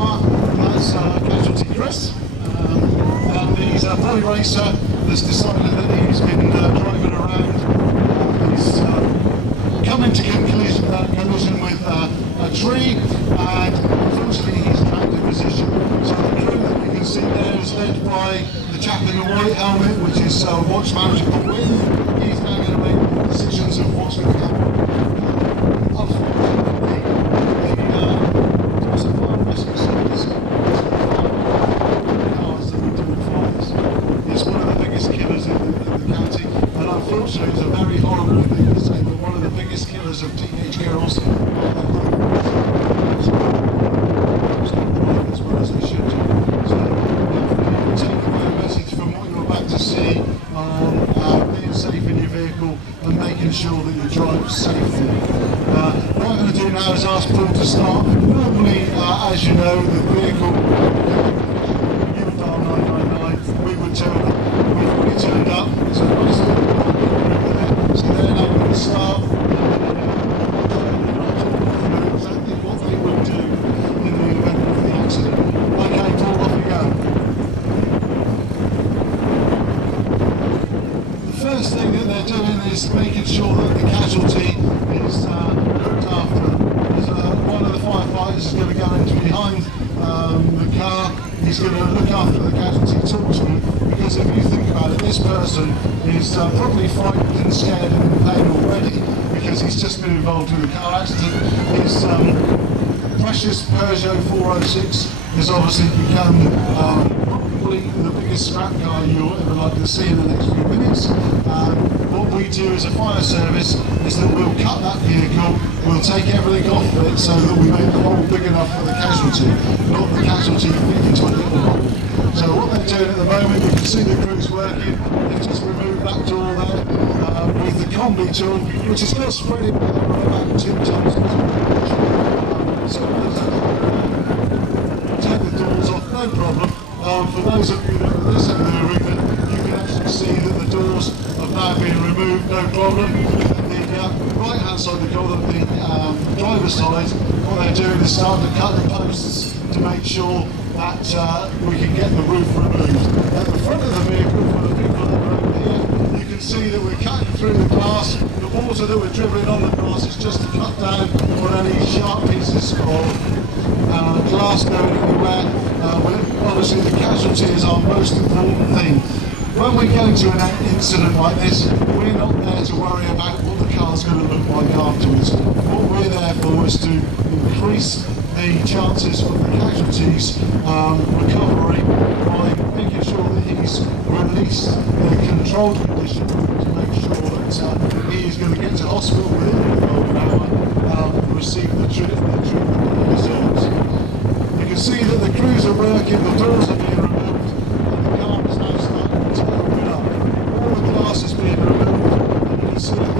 car, that's Casualty Chris. And he's a boy racer that's decided that he's been driving around. He's come into collision with a tree, and unfortunately he's trapped in position. So the crew that you can see there is led by the chap in the white helmet, which is watch manager Paul Whitten. He's now going to make decisions of what's going to happen. Unfortunately, the Dorset Fire Rescue Service cars that we do in fires. It's one of the biggest killers in the county, and unfortunately it's a very horrible thing to say, but one of the biggest killers of teenage girls as well as they should do. So hopefully you take away a message from what you're about to see on being safe in your vehicle and making sure that you drive safely. What I'm going to do now is ask Paul to start. Normally, as you know, the vehicle you would dial 999, we would turn up. We've already turned up, so nice little there. So they're now going to start. Exactly what they would do in the event of the accident. Okay, Paul, off you go. The first thing that they're doing is making sure that the casualty is looked after. One of the firefighters is going to go into behind the car. He's going to look after the casualty, talk to him, because if you think about it, this person is probably frightened and scared and in pain already, because he's just been involved in a car accident. His precious Peugeot 406 has obviously become probably the biggest scrap car you'll ever like to see in the next few minutes. What we do as a fire service is that we'll cut that vehicle, we'll take everything off of it so that we make the hole big enough for the casualty, not the casualty fit into a little hole. So what they're doing at the moment, you can see the crew's working. They've just removed that door there with the combi tool, which is still spreading power about 2 tons. So take the doors off, no problem. For those of you that are this end of the arena, you can actually see that the doors have now been removed, no problem. The right hand side of the door, the driver's side, what they're doing is starting to cut the posts to make sure that we can get the roof removed. At the front of the vehicle, for the people that are over here, you can see that we're cutting through the glass. The water that we're dribbling on the glass is just to cut down on any sharp pieces of glass going anywhere. Obviously the casualty is our most important thing. When we go to an incident like this, we're not there to worry about what the car's going to look like afterwards. What we're there for is to increase the chances of the casualties recovery by making sure that he's released in a controlled condition to make sure that he is going to get to hospital within an hour and receive the treatment that he deserves. You can see that the crews are working, the doors are being removed, and the car is now starting to open up. All the glass is being removed, and you can see that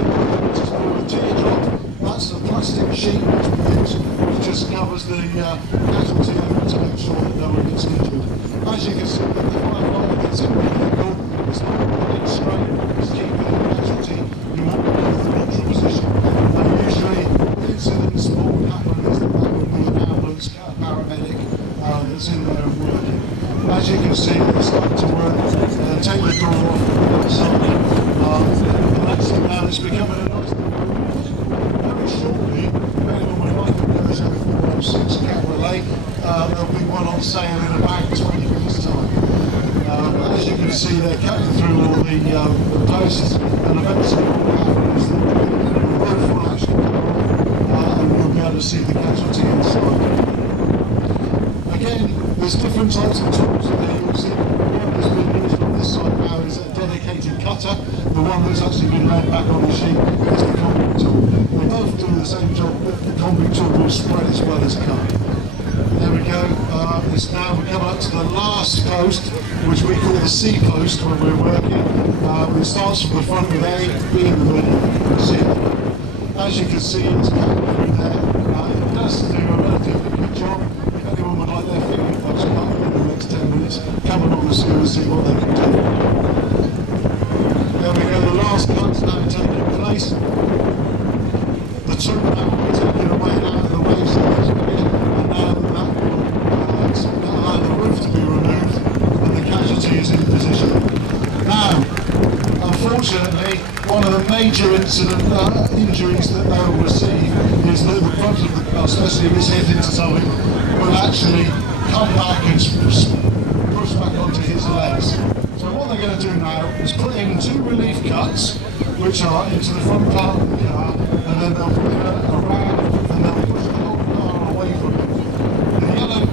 which is called a teardrop. That's the plastic sheet which we use, which just covers the casualty over to make sure that no one gets injured. As you can see, that the firefighter that's in the vehicle is not running straight, it's keeping the casualty in what we call the neutral position. Usually, incidents, what would happen is that would be an ambulance, a paramedic that's in there working. As you can see, they're starting to work, take the door off the outside, and actually now it's becoming a nice very shortly, if anyone would like to go to 406 Cabriolet, there'll be one on sale in about 20 minutes time. As you can see, they're cutting through all the posts, and eventually what will happen is that the roof will actually come off, and we'll be able to see the casualty inside. Again, there's different types of tools that they're using. One that's been used on this side now is a dedicated cutter. The one that's actually been laid back on the sheet is the combi tool. They both do the same job, but the combi tool will spread as well as cut. There we go. It's now we're coming up to the last post, which we call the C post when we're working. It starts from the front with A, B in the middle. As you can see, it's cutting through there. It does do a relatively good job. If anyone would like their finger post cut in the next 10 minutes, come along and see what they can do. There we go, the last cut's now taking place. The tool now will be taken away out of the way so there's a bit, and now that will incident injuries that they will receive is that the front of the car, especially if it's hit into something, will actually come back and push back onto his legs. So what they're going to do now is put in 2 relief cuts, which are into the front part of the car, and then they'll put it around and they'll push the whole car away from it. The yellow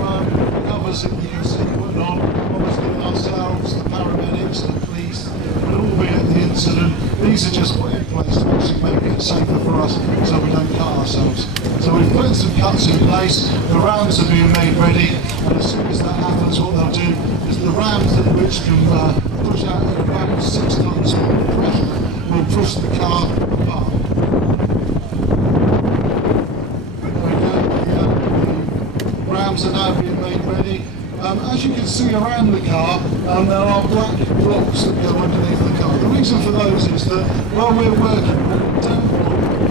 covers that you can see putting on, obviously ourselves, the paramedics, the police, will all be at the incident. These are just put in place to actually make it safer for us so we don't cut ourselves. So we've put some cuts in place, the rams are being made ready, and as soon as that happens, what they'll do is the rams which can push out at about 6 tons of pressure will push the car apart. The rams are now being made ready. As you can see around the car, there are black blocks that go underneath the car. The reason for those is that while we're working,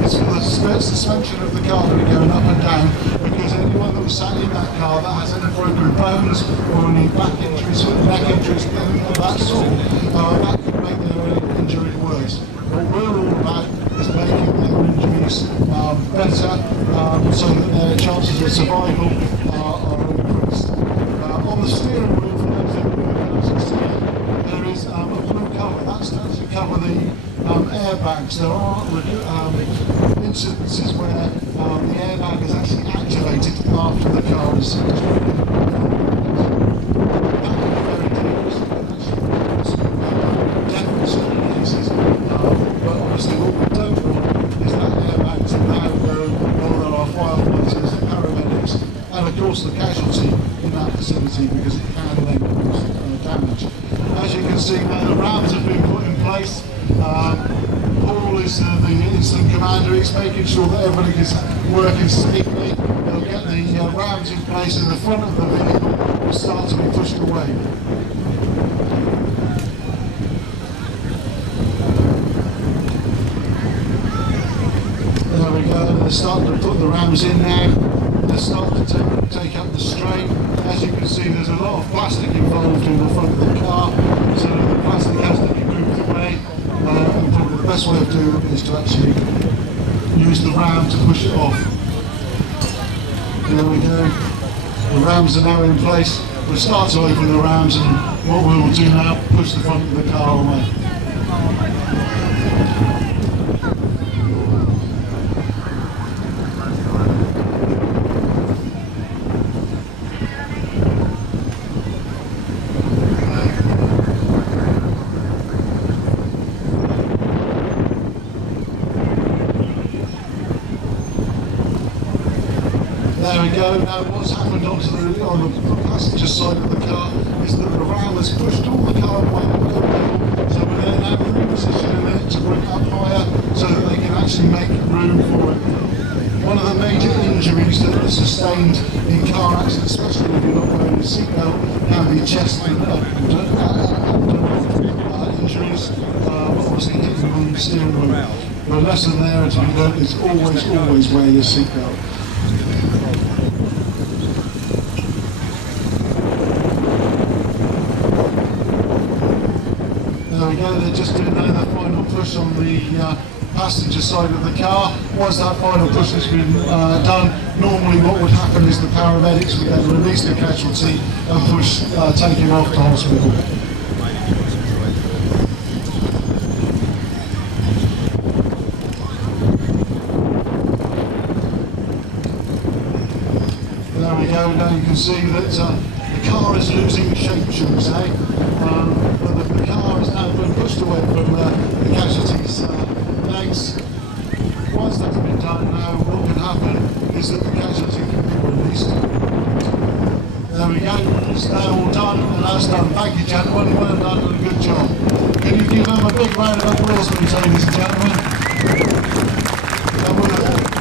it's for the suspension of the car to be going up and down, because anyone that was sat in that car that has any broken bones or any back injuries or neck injuries, anything of that sort, that could make their injury worse. What we're all about is making their injuries better, so that their chances of survival are increased. On the steering wheel, for those that can see it, there is a blue cover. That's to actually cover the airbags. There are instances where the airbag is actually activated after the car is death in certain cases. But obviously what we don't want is that airbag to now go while there are firefighters, paramedics, and of course the casualty in that vicinity, because it can then cause damage. As you can see now, the rams have been put in place. Paul is the incident commander. He's making sure that everything is working safely. They'll get the rams in place, and the front of the vehicle will start to be pushed away. There we go. They're starting to put the rams in now. They're starting to take up the strain. As you can see, there's a lot of plastic involved in the front of the car, so the plastic has to be moved away. And probably the best way of doing it is to actually use the ram to push it off. There we go. The rams are now in place. We'll start to open the rams, and what we will do now, push the front of the car away. There we go. Now what's happened on the passenger side of the car is that the ram has pushed all the car away up the hill, so we're then now repositioning it to bring it up higher so that they can actually make room for it. One of the major injuries that are sustained in car accidents, especially if you're not wearing a seatbelt, can be chest and injuries, obviously hitting the steering wheel. The lesson there, as you know, is always wear your seatbelt. There we go, they're just doing another final push on the passenger side of the car. Once that final push has been done, normally what would happen is the paramedics would then release the casualty and take him off to hospital. There we go, now you can see that the car is losing shape, should we say. But the car has now been pushed away from the casualty's legs. Once that's been done now, what can happen is that the casualty can be released. There we go, it's now all done, and that's done. Thank you, gentlemen, well done and a good job. Can you give them a big round of applause, please, ladies and gentlemen? And with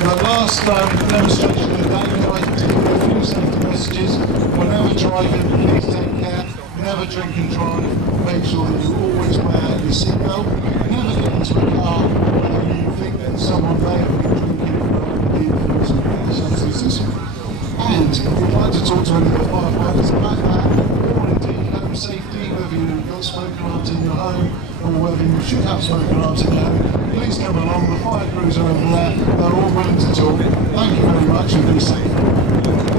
the last demonstration of the day, I'd like to give a few safety messages. Whenever driving, please take care. Never drink and drive. Make sure that you always wear your seatbelt. Never get into a car where you think that someone may have been drinking or the influence of substances. And if you'd like to talk to any of the firefighters about that, or indeed home safety, whether you've got smoke alarms in your home or whether you should have smoke alarms in your home, please come along. The fire crews are over there. They're all willing to talk. Thank you very much and be safe.